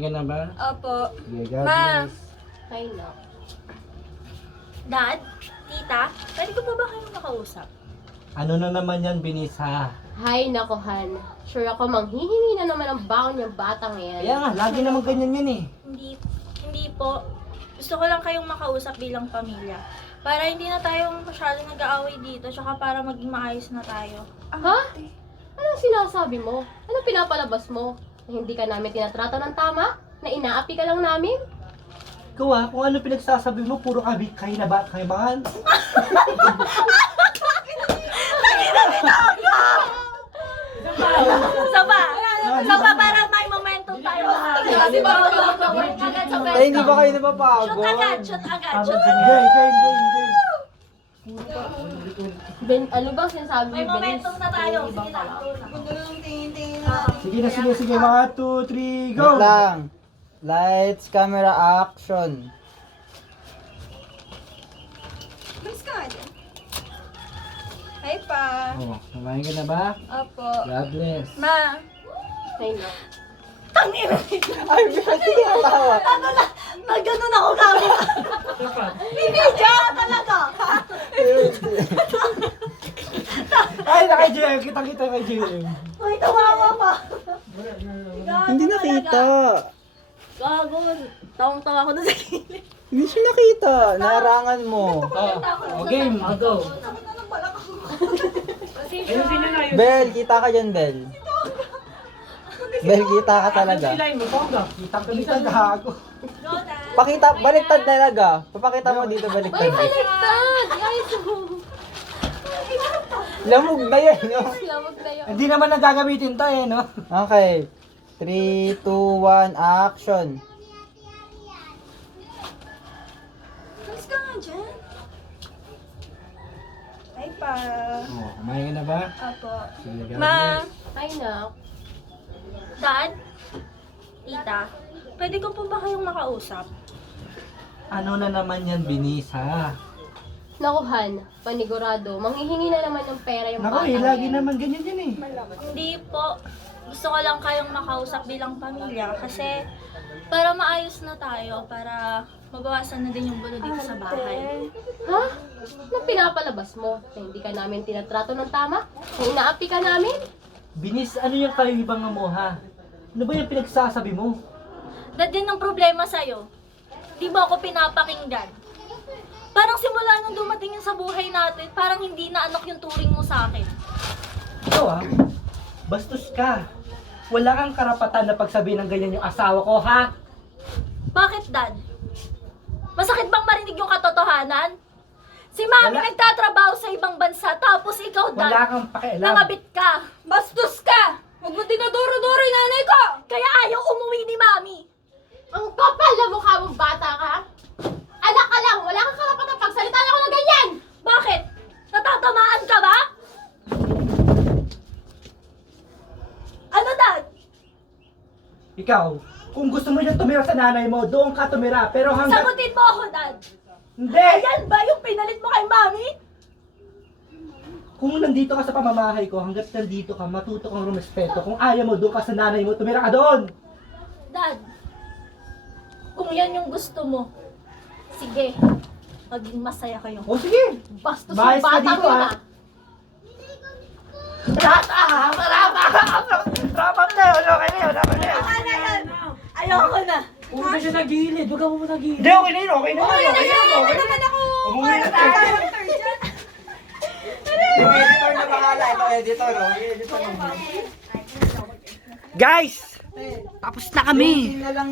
Kumain ka na ba? Opo. Sige, God Ma. bless. Ay, no. Dad? Tita? Pwede ko pa ba kayong makausap? Ano na naman yan, Binisa? Hay, nako, Han. Sure ako manghihingi na naman ang baon yung batang yan. Kaya nga, lagi naman ganyan yan eh. Hindi po. Gusto ko lang kayong makausap bilang pamilya. Para hindi na tayo masyadong nag-aaway dito, tsaka para maging maayos na tayo. Ha? Anong sinasabi mo? Anong pinapalabas mo? Na hindi ka namin tinatrato ng tama? Na inaapi ka lang namin? Ikaw ah, kung ano pinagsasabi mo, puro kahibangan. So pa para may momentum tayo. Eh, hindi ba kayo napapagod? Shoot agad. Ben, ano bang sinasabi mo? May momentum na tayo. Sige lang. Sige, mga 2, 3, go! Wait lang. Lights, camera, action. Hi pa. Oh, kumain ka na ba? Opo. God bless. Ma. Ay, no. Tangina. Ay, hindi ka tawa. Nagganon ako kami. Hindi dyan talaga. Ay, naka-JM! Kitang-kita kay JM. Uy, tumawa pa. Hindi nakita. Gago. Tawang-tawa ko na sa gilid. Hindi siya nakita. Narangan mo. Oh, game, go. Bel, kita ka dyan, Bel. Bel, kita ka talaga. Kitang-kita gago. Pakita, baliktad talaga. Papakita mo dito, Uy, baliktad. baliktad! Guys, Lamog na yan, no? lamog na yun. Hindi naman nagagamitin to eh, no? Okay. 3, 2, 1, action. Mas ka nga dyan. Hi pa. Oh, kumain ka na ba? Apo. Sige, God Ma. bless. Ay, no. Dad? Tita? Pwede ko po ba kayong makausap? Ano na naman yan, Binisa? Naku, Han. Panigurado. Manghihingi na naman ng pera yung Naku batang eh, lagi yan. naman ganyan yan eh. Hindi po. Gusto ko lang kayong makausap bilang pamilya kasi para maayos na tayo, para mabawasan na din yung gulo dito sa bahay. Ha? Anong pinapalabas mo? Na hindi ka namin tinatrato ng tama? Na inaapi ka namin? Binis, ano yung kahibang mo ha? Ano ba yung pinagsasabi mo? Dad, din ang problema sa'yo. Di ba ako pinapakinggan? Parang simula nung dumating yun sa buhay natin, parang hindi na anak yung turing mo sa akin. Ikaw ah, bastos ka. Wala kang karapatan na pagsabihin ng ganyan yung asawa ko, ha? Bakit, Dad? Masakit bang marinig yung katotohanan? Si Mami Wala. nagtatrabaho sa ibang bansa, tapos ikaw, Dad, Wala kang pakialam. nangabit ka. Bastos ka! Huwag mo dinodoro-doro yung nanay ko! Kaya ayaw umuwi ni Mami. Ang kapal na mukha mong bata ka! Anak ka lang! Wala kang karapatan pagsalita na ako ng ganyan! Bakit? Natatamaan ka ba? Ano, Dad? Ikaw, kung gusto mo niya tumira sa nanay mo, doon ka tumira. Pero hanggang... Sagutin mo ako, Dad. Hindi! Ayan ba yung pinalit mo kay Mami? Kung nandito ka sa pamamahay ko, hanggat nandito ka, matuto kang rumespeto. Kung ayaw mo, doon ka sa nanay mo, tumira ka doon! Dad, kung yan yung gusto mo, sige, maging masaya kayo. O sige! Bastos Bayas yung ka bata dito, mo ah. na! Rapat na yun! Okay na yun! Okay na yun! Ayoko na. Huwag ka siya nagilid! Huwag ka mo nagilid! Hindi, okay na yun! Okay na yun! Okay na yun! Okay na yun! Umuwi na tayo! Yung editor na bahala. Ito, editor. Editor. Guys! Tapos na kami! Na lang